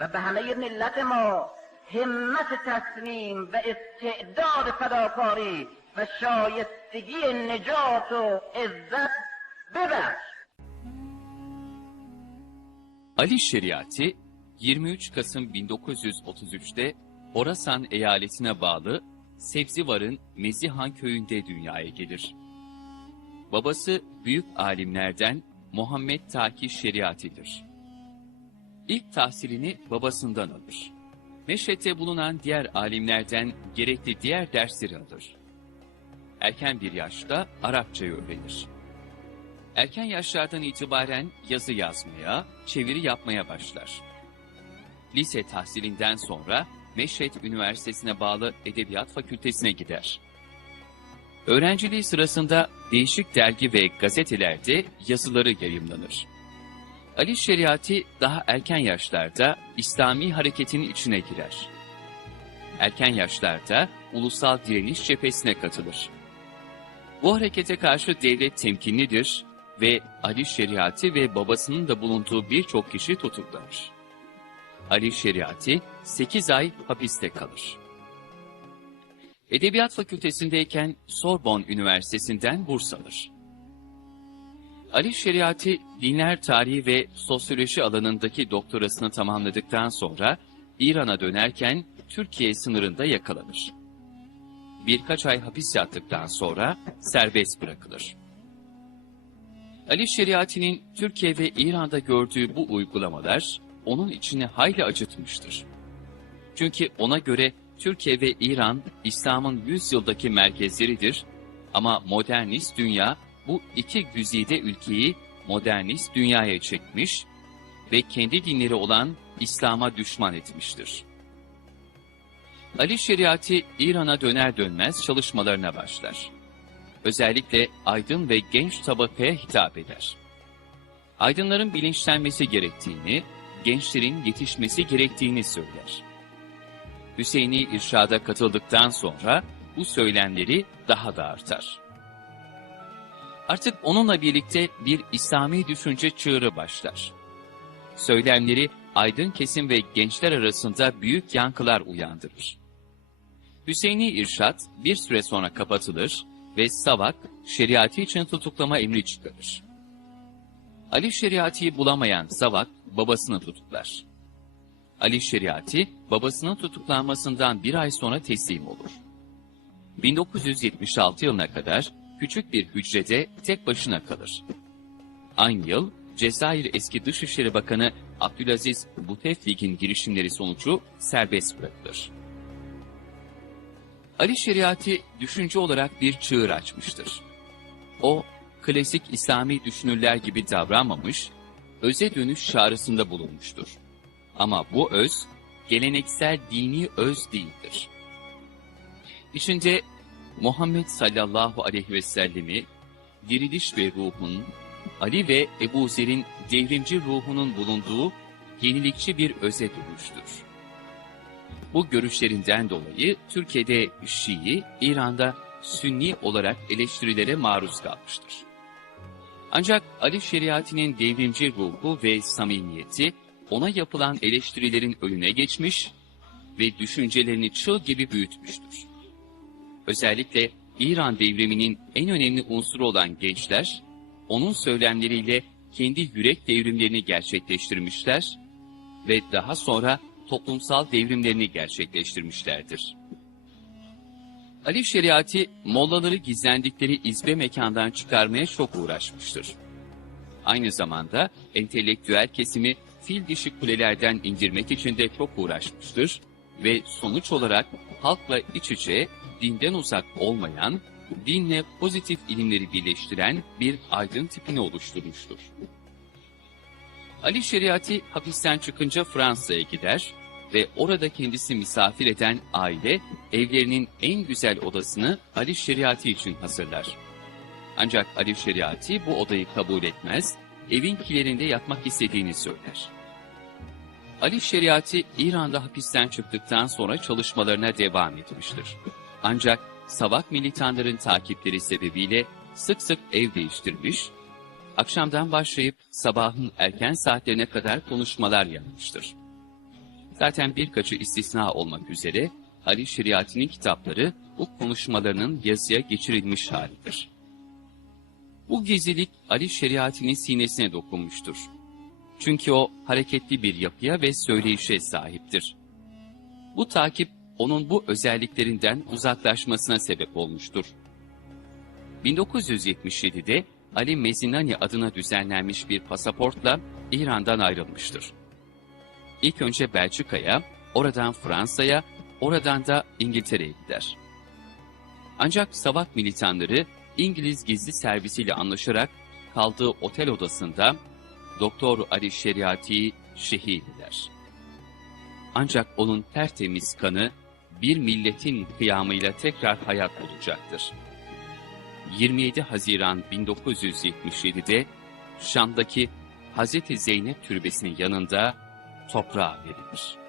و به همه ملت ما همت تصمیم و استعداد فداکاری و شایستگی نجات و عزت ببخش Ali Şeriati 23 Kasım 1933'te Horasan eyaletine bağlı Sebzivar'ın Mezihan köyünde dünyaya gelir. Babası büyük alimlerden Muhammed Taki Şeriati'dir. İlk tahsilini babasından alır. Meşret'te bulunan diğer alimlerden gerekli diğer dersleri alır. Erken bir yaşta Arapçayı öğrenir. Erken yaşlardan itibaren yazı yazmaya, çeviri yapmaya başlar. Lise tahsilinden sonra Meşret Üniversitesi'ne bağlı Edebiyat Fakültesine gider. Öğrenciliği sırasında değişik dergi ve gazetelerde yazıları yayımlanır. Ali Şeriati daha erken yaşlarda İslami hareketin içine girer. Erken yaşlarda ulusal direniş cephesine katılır. Bu harekete karşı devlet temkinlidir ve Ali Şeriati ve babasının da bulunduğu birçok kişi tutuklanır. Ali Şeriati 8 ay hapiste kalır. Edebiyat Fakültesindeyken Sorbonne Üniversitesi'nden burs alır. Ali Şeriati dinler tarihi ve sosyoloji alanındaki doktorasını tamamladıktan sonra İran'a dönerken Türkiye sınırında yakalanır. Birkaç ay hapis yattıktan sonra serbest bırakılır. Ali Şeriati'nin Türkiye ve İran'da gördüğü bu uygulamalar onun içini hayli acıtmıştır. Çünkü ona göre Türkiye ve İran İslam'ın 100 yıldaki merkezleridir ama modernist dünya bu iki güzide ülkeyi modernist dünyaya çekmiş ve kendi dinleri olan İslam'a düşman etmiştir. Ali Şeriati İran'a döner dönmez çalışmalarına başlar. Özellikle aydın ve genç tabakaya hitap eder. Aydınların bilinçlenmesi gerektiğini, gençlerin yetişmesi gerektiğini söyler. Hüseyin'i irşada katıldıktan sonra bu söylemleri daha da artar. Artık onunla birlikte bir İslami düşünce çığırı başlar. Söylemleri aydın kesim ve gençler arasında büyük yankılar uyandırır. Hüseyini İrşat bir süre sonra kapatılır ve Savak şeriatı için tutuklama emri çıkarır. Ali şeriatıyı bulamayan Savak babasını tutuklar. Ali şeriati babasının tutuklanmasından bir ay sonra teslim olur. 1976 yılına kadar küçük bir hücrede tek başına kalır. Aynı yıl Cezayir eski Dışişleri Bakanı Abdülaziz Bouteflike'in girişimleri sonucu serbest bırakılır. Ali Şeriati düşünce olarak bir çığır açmıştır. O, klasik İslami düşünürler gibi davranmamış, öze dönüş çağrısında bulunmuştur. Ama bu öz, geleneksel dini öz değildir. İçinde Muhammed sallallahu aleyhi ve sellemi, diriliş ve ruhun, Ali ve Ebu Zer'in devrimci ruhunun bulunduğu yenilikçi bir öze dönüştür. Bu görüşlerinden dolayı Türkiye'de Şii, İran'da Sünni olarak eleştirilere maruz kalmıştır. Ancak Ali Şeriati'nin devrimci ruhu ve samimiyeti ona yapılan eleştirilerin önüne geçmiş ve düşüncelerini çığ gibi büyütmüştür. Özellikle İran devriminin en önemli unsuru olan gençler, onun söylemleriyle kendi yürek devrimlerini gerçekleştirmişler ve daha sonra toplumsal devrimlerini gerçekleştirmişlerdir. Ali Şeriati, mollaları gizlendikleri izbe mekandan çıkarmaya çok uğraşmıştır. Aynı zamanda entelektüel kesimi fil dişi kulelerden indirmek için de çok uğraşmıştır ve sonuç olarak halkla iç içe, dinden uzak olmayan, dinle pozitif ilimleri birleştiren bir aydın tipini oluşturmuştur. Ali Şeriati hapisten çıkınca Fransa'ya gider ve orada kendisi misafir eden aile evlerinin en güzel odasını Ali Şeriati için hazırlar. Ancak Ali Şeriati bu odayı kabul etmez, evin kilerinde yatmak istediğini söyler. Ali Şeriati İran'da hapisten çıktıktan sonra çalışmalarına devam etmiştir. Ancak Savak militanların takipleri sebebiyle sık sık ev değiştirmiş, akşamdan başlayıp sabahın erken saatlerine kadar konuşmalar yapmıştır. Zaten birkaçı istisna olmak üzere Ali Şeriati'nin kitapları bu konuşmalarının yazıya geçirilmiş halidir. Bu gizlilik Ali Şeriati'nin sinesine dokunmuştur. Çünkü o hareketli bir yapıya ve söyleyişe sahiptir. Bu takip onun bu özelliklerinden uzaklaşmasına sebep olmuştur. 1977'de Ali Mezinani adına düzenlenmiş bir pasaportla İran'dan ayrılmıştır. İlk önce Belçika'ya, oradan Fransa'ya, oradan da İngiltere'ye gider. Ancak Savak militanları İngiliz gizli servisiyle anlaşarak kaldığı otel odasında Doktor Ali Şeriati'yi şehit eder. Ancak onun tertemiz kanı bir milletin kıyamıyla tekrar hayat bulacaktır. 27 Haziran 1977'de Şam'daki Hazreti Zeynep Türbesi'nin yanında toprağa verilir.